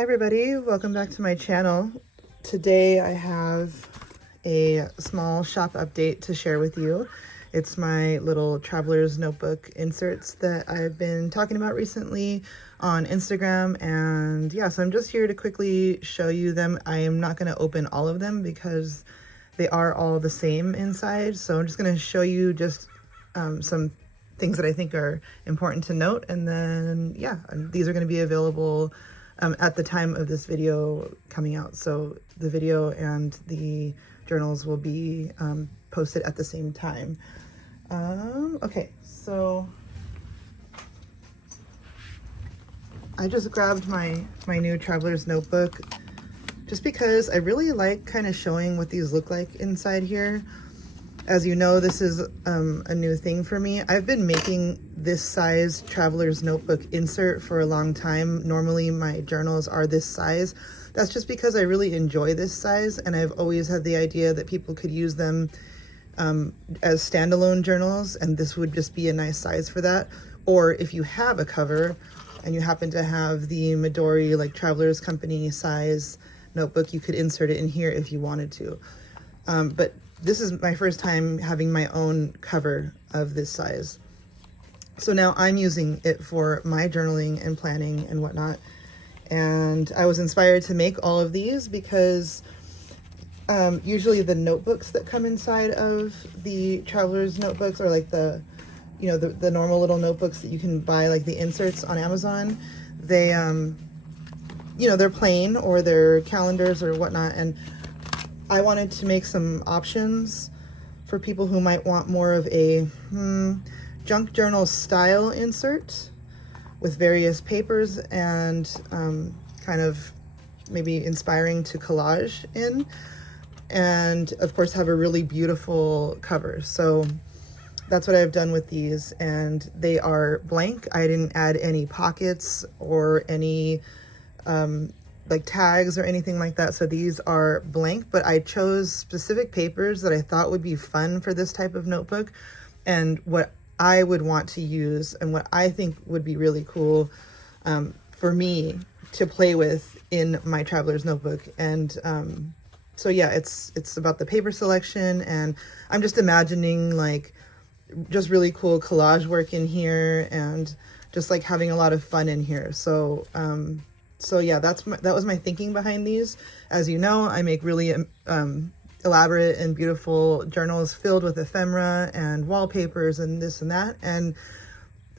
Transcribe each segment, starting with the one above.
Hi everybody, welcome back to my channel. Today I have a small shop update to share with you. It's my little traveler's notebook inserts that I've been talking about recently on Instagram, and yeah, so I'm just here to quickly show you them. I am not going to open all of them because they are all the same inside, so I'm just going to show you just some things that I think are important to note, and then yeah, these are going to be available at the time of this video coming out. So the video and the journals will be posted at the same time. Okay, so I just grabbed my new traveler's notebook just because I really like kind of showing what these look like inside here. As you know, this is a new thing for me. I've been making this size traveler's notebook insert for a long time. Normally my journals are this size. That's just because I really enjoy this size, and I've always had the idea that people could use them as standalone journals, and this would just be a nice size for that. Or if you have a cover and you happen to have the Midori like Traveler's Company size notebook, you could insert it in here if you wanted to. But this is my first time having my own cover of this size. So now I'm using it for my journaling and planning and whatnot. And I was inspired to make all of these because usually the notebooks that come inside of the traveler's notebooks are like the normal little notebooks that you can buy, like the inserts on Amazon. They, they're plain, or they're calendars or whatnot. And I wanted to make some options for people who might want more of a junk journal style insert with various papers and kind of maybe inspiring to collage in, and of course have a really beautiful cover. So that's what I've done with these, and they are blank. I didn't add any pockets or any like tags or anything like that. So these are blank, but I chose specific papers that I thought would be fun for this type of notebook, and what I would want to use and what I think would be really cool for me to play with in my traveler's notebook. And so yeah, it's about the paper selection, and I'm just imagining like just really cool collage work in here and just like having a lot of fun in here. So so yeah, that was my thinking behind these. As you know, I make really elaborate and beautiful journals filled with ephemera and wallpapers and this and that. And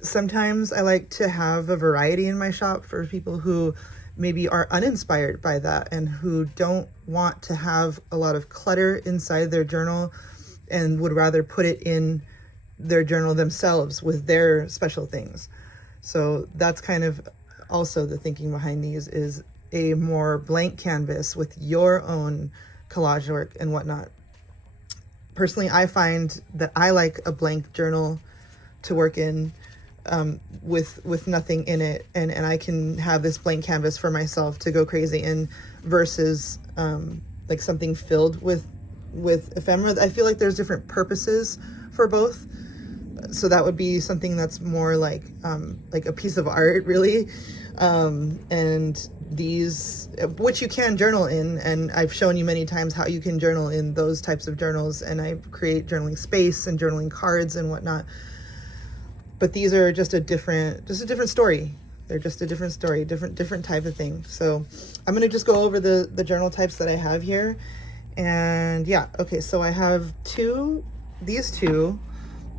sometimes I like to have a variety in my shop for people who maybe are uninspired by that and who don't want to have a lot of clutter inside their journal and would rather put it in their journal themselves with their special things. So that's kind of also the thinking behind these, is a more blank canvas with your own collage work and whatnot. Personally, I find that I like a blank journal to work in with nothing in it, and I can have this blank canvas for myself to go crazy in versus like something filled with ephemera. I feel like there's different purposes for both. So that would be something that's more like a piece of art, really. And these, which you can journal in, and I've shown you many times how you can journal in those types of journals, and I create journaling space and journaling cards and whatnot. But these are just a different story. They're just a different story, different type of thing. So I'm gonna just go over the journal types that I have here. And yeah, okay, so I have these two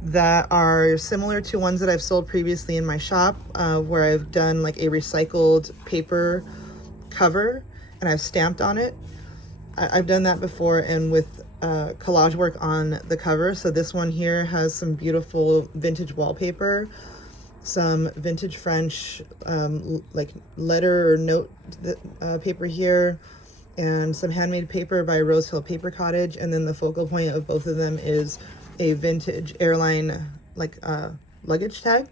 that are similar to ones that I've sold previously in my shop, where I've done like a recycled paper cover and I've stamped on it. I've done that before, and with collage work on the cover. So this one here has some beautiful vintage wallpaper, some vintage French like letter or note paper here, and some handmade paper by Rose Hill Paper Cottage. And then the focal point of both of them is a vintage airline like luggage tag.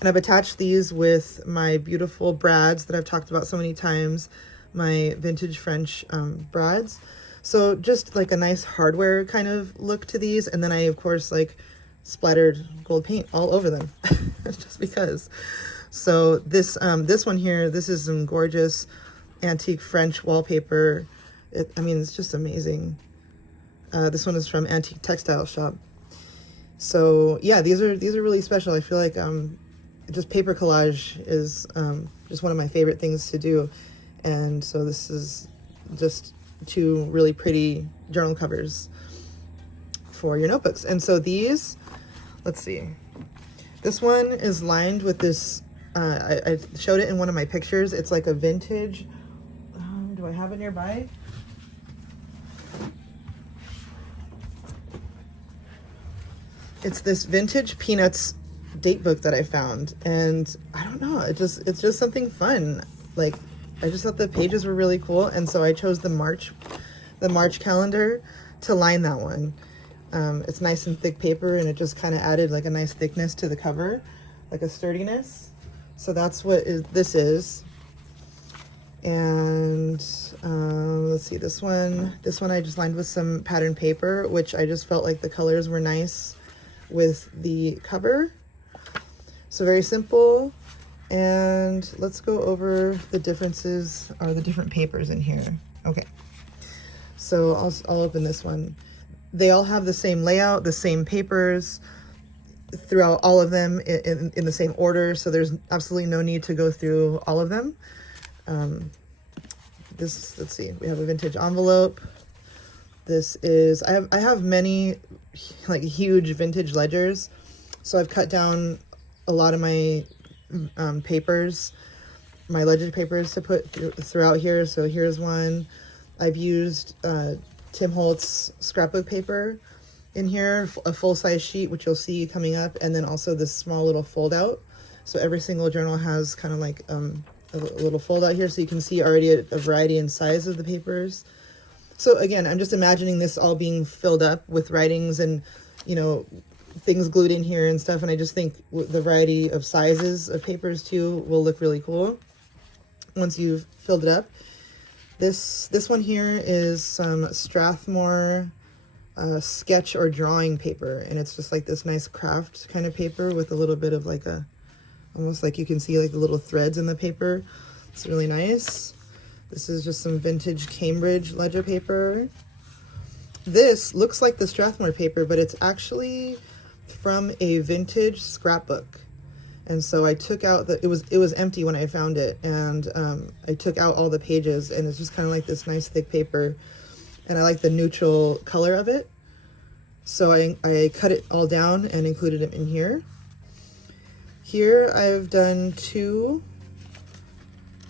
And I've attached these with my beautiful brads that I've talked about so many times, my vintage French brads. So just like a nice hardware kind of look to these. And then I of course like splattered gold paint all over them just because. So this one here, this is some gorgeous antique French wallpaper. I mean, it's just amazing. This one is from Antique Textile Shop. So yeah, these are really special. I feel like just paper collage is just one of my favorite things to do. And so this is just two really pretty journal covers for your notebooks. And so these, let's see, this one is lined with this, I showed it in one of my pictures. It's like a vintage, do I have it nearby? It's this vintage Peanuts date book that I found, and I don't know, it's just something fun. Like, I just thought the pages were really cool, and so I chose the March calendar to line that one. It's nice and thick paper, and it just kind of added like a nice thickness to the cover, like a sturdiness. So that's what this is. And let's see, this one I just lined with some pattern paper, which I just felt like the colors were nice with the cover. So very simple. And let's go over the differences, or the different papers in here. Okay, so I'll open this one. They all have the same layout, the same papers throughout all of them in the same order, so there's absolutely no need to go through all of them. Let's see, we have a vintage envelope. This is, I have many like huge vintage ledgers, so I've cut down a lot of my papers, my ledger papers to put throughout here. So here's one. I've used Tim Holtz scrapbook paper in here, a full-size sheet, which you'll see coming up, and then also this small little fold-out. So every single journal has kind of like a little fold-out here, so you can see already a variety in size of the papers. So again, I'm just imagining this all being filled up with writings and, you know, things glued in here and stuff, and I just think the variety of sizes of papers too will look really cool once you've filled it up. This one here is some Strathmore sketch or drawing paper, and it's just like this nice craft kind of paper with a little bit of like almost like you can see like the little threads in the paper. It's really nice. This is just some vintage Cambridge ledger paper. This looks like the Strathmore paper, but it's actually from a vintage scrapbook. And so I took out it was empty when I found it, and I took out all the pages, and it's just kind of like this nice thick paper, and I like the neutral color of it. So I cut it all down and included it in here. Here I've done two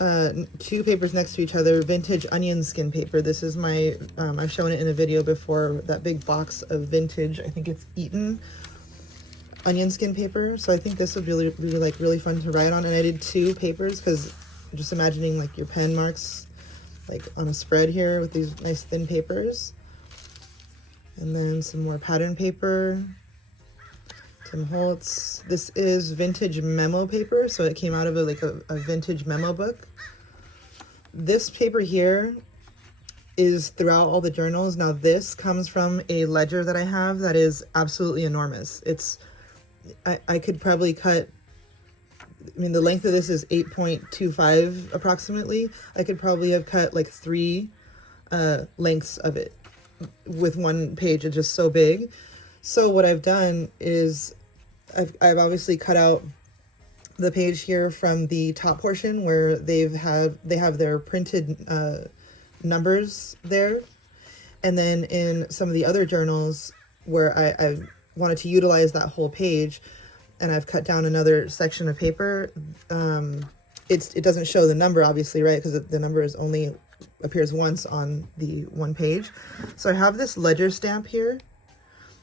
papers next to each other, vintage onion skin paper. This is my, I've shown it in a video before, that big box of vintage, I think it's Eaton onion skin paper. So I think this would be really fun to write on. And I did two papers because I'm just imagining like your pen marks like on a spread here with these nice thin papers. And then some more pattern paper, Tim Holtz. This is vintage memo paper, so it came out of a vintage memo book. This paper here is throughout all the journals. Now this comes from a ledger that I have that is absolutely enormous. I could probably cut, I mean, the length of this is 8.25 approximately. I could probably have cut like 3 lengths of it with one page. It's just so big. So what I've done is I've obviously cut out the page here from the top portion where they have their printed numbers there, and then in some of the other journals where I wanted to utilize that whole page, and I've cut down another section of paper. It doesn't show the number, obviously, right? Because the number only appears once on the one page. So I have this ledger stamp here.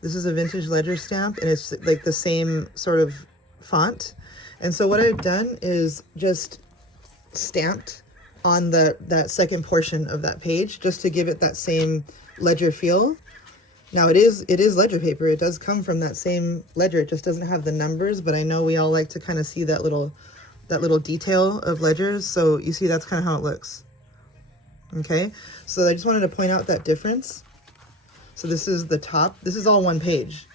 This is a vintage ledger stamp, and it's like the same sort of font. And so what I've done is just stamped on that second portion of that page, just to give it that same ledger feel. Now it is ledger paper. It does come from that same ledger. It just doesn't have the numbers, but I know we all like to kind of see that little detail of ledgers. So you see, that's kind of how it looks. Okay, so I just wanted to point out that difference. So this is the top. This is all one page.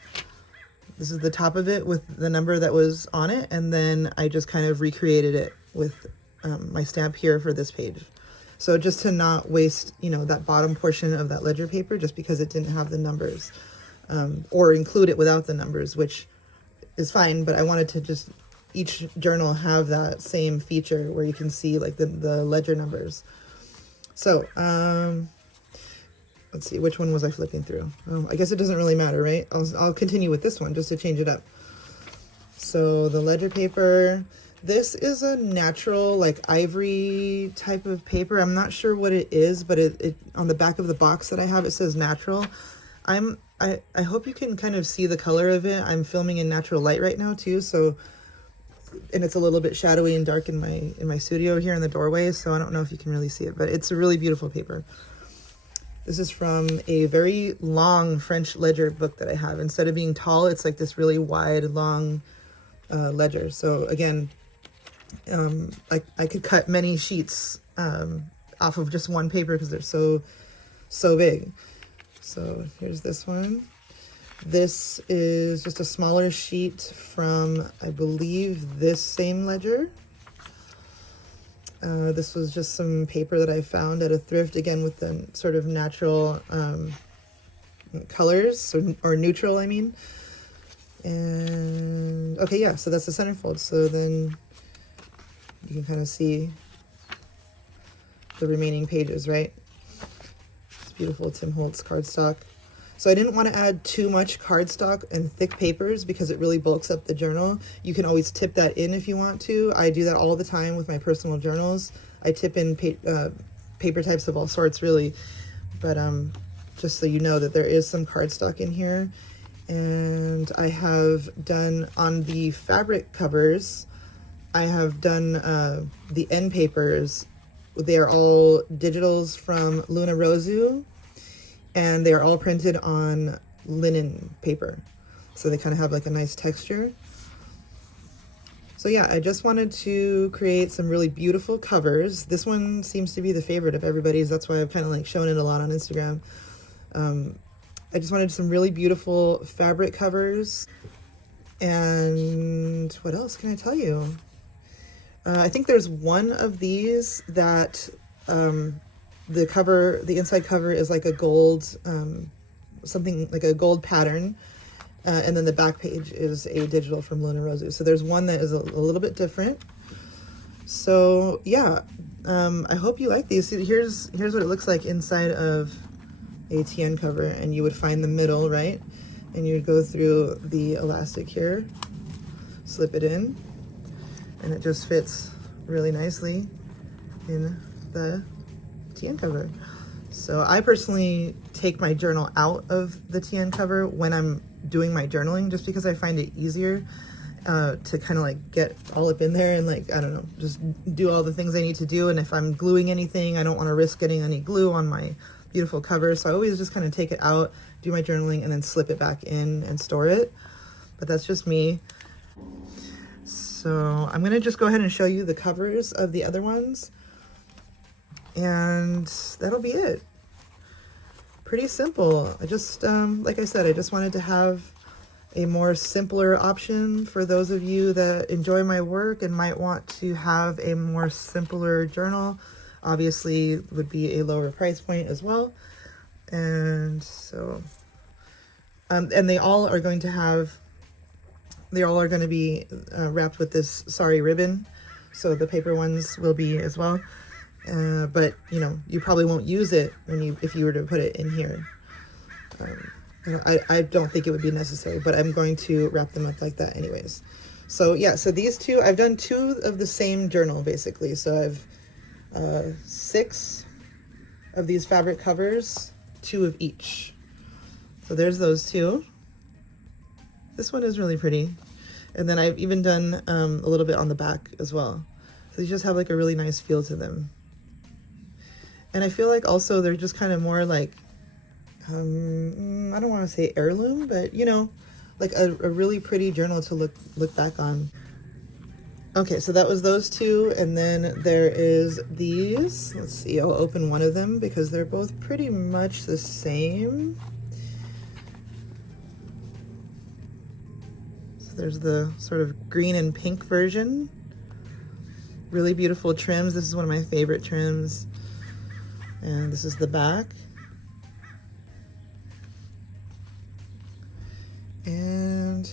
This is the top of it with the number that was on it, and then I just kind of recreated it with my stamp here for this page. So just to not waste, you know, that bottom portion of that ledger paper just because it didn't have the numbers, or include it without the numbers, which is fine, but I wanted to just each journal have that same feature where you can see like the ledger numbers. So let's see, which one was I flipping through? I guess it doesn't really matter, right? I'll continue with this one just to change it up. So the ledger paper, this is a natural like ivory type of paper. I'm not sure what it is, but it on the back of the box that I have, it says natural. I hope you can kind of see the color of it. I'm filming in natural light right now too, so, and it's a little bit shadowy and dark in my studio here in the doorway, so I don't know if you can really see it, but it's a really beautiful paper. This is from a very long French ledger book that I have. Instead of being tall, it's like this really wide, long ledger. So again, I could cut many sheets off of just one paper because they're so big. So here's this one. This is just a smaller sheet from, I believe, this same ledger. This was just some paper that I found at a thrift, again with the sort of natural colors, or neutral, I mean. And okay, yeah, so that's the centerfold. So then you can kind of see the remaining pages, right? It's beautiful Tim Holtz cardstock. So I didn't want to add too much cardstock and thick papers because it really bulks up the journal. You can always tip that in if you want to. I do that all the time with my personal journals. I tip in paper types of all sorts, really. But just so you know that there is some cardstock in here. And I have done, on the fabric covers, I have done the end papers. They are all digitals from Luna Rosu, and they are all printed on linen paper. So they kind of have like a nice texture. So yeah, I just wanted to create some really beautiful covers. This one seems to be the favorite of everybody's. That's why I've kind of like shown it a lot on Instagram. I just wanted some really beautiful fabric covers. And what else can I tell you? I think there's one of these that the inside cover is like a gold, something like a gold pattern. And then the back page is a digital from Luna Rosu. So there's one that is a little bit different. So yeah, I hope you like these. Here's what it looks like inside of a TN cover, and you would find the middle, right? And you'd go through the elastic here, slip it in, and it just fits really nicely in the TN cover. So I personally take my journal out of the TN cover when I'm doing my journaling, just because I find it easier to kind of like get all up in there and like, I don't know, just do all the things I need to do. And if I'm gluing anything, I don't want to risk getting any glue on my beautiful cover. So I always just kind of take it out, do my journaling, and then slip it back in and store it. But that's just me. So I'm going to just go ahead and show you the covers of the other ones. And that'll be it. Pretty simple. I just, like I said, I just wanted to have a more simpler option for those of you that enjoy my work and might want to have a more simpler journal. Obviously, would be a lower price point as well. And so, and they all are going to be wrapped with this sari ribbon. So the paper ones will be as well. But you know, you probably won't use it if you were to put it in here. I don't think it would be necessary, but I'm going to wrap them up like that anyways. So yeah, so these two, I've done two of the same journal basically. So I've 6 of these fabric covers, 2 of each. So there's those 2. This one is really pretty. And then I've even done a little bit on the back as well. So these just have like a really nice feel to them. And I feel like also they're just kind of more like, I don't want to say heirloom, but you know, like a really pretty journal to look back on. Okay, so that was those 2, and then there is these. Let's see, I'll open one of them because they're both pretty much the same. There's the sort of green and pink version. Really beautiful trims. This is one of my favorite trims. And this is the back. And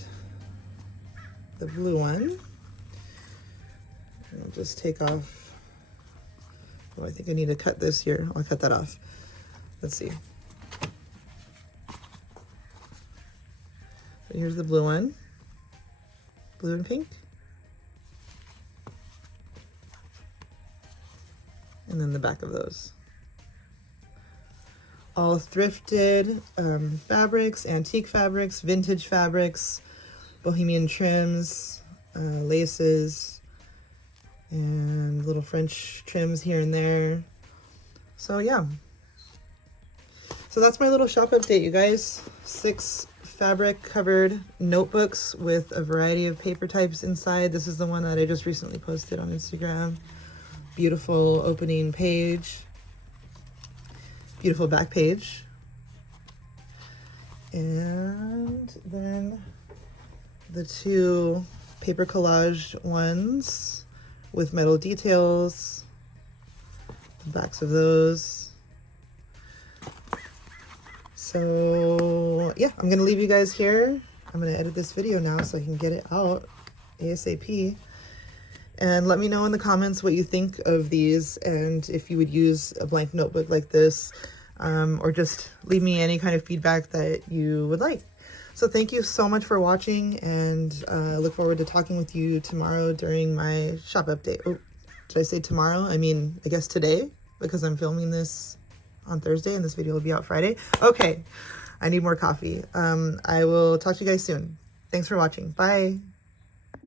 the blue one. I'll just take off. Oh, I think I need to cut this here. I'll cut that off. Let's see. So here's the blue one. Blue and pink. And then the back of those. All thrifted fabrics, antique fabrics, vintage fabrics, bohemian trims, laces, and little French trims here and there. So yeah. So that's my little shop update, you guys. 6 fabric covered notebooks with a variety of paper types inside. This is the one that I just recently posted on Instagram. Beautiful opening page. Beautiful back page. And then the 2 paper collage ones with metal details. The backs of those. So yeah, I'm gonna leave you guys here. I'm gonna edit this video now so I can get it out ASAP. And let me know in the comments what you think of these and if you would use a blank notebook like this, or just leave me any kind of feedback that you would like. So thank you so much for watching, and I look forward to talking with you tomorrow during my shop update. Oh, did I say tomorrow? I mean, I guess today, because I'm filming this on Thursday and this video will be out Friday. Okay, I need more coffee. I will talk to you guys soon. Thanks for watching. Bye.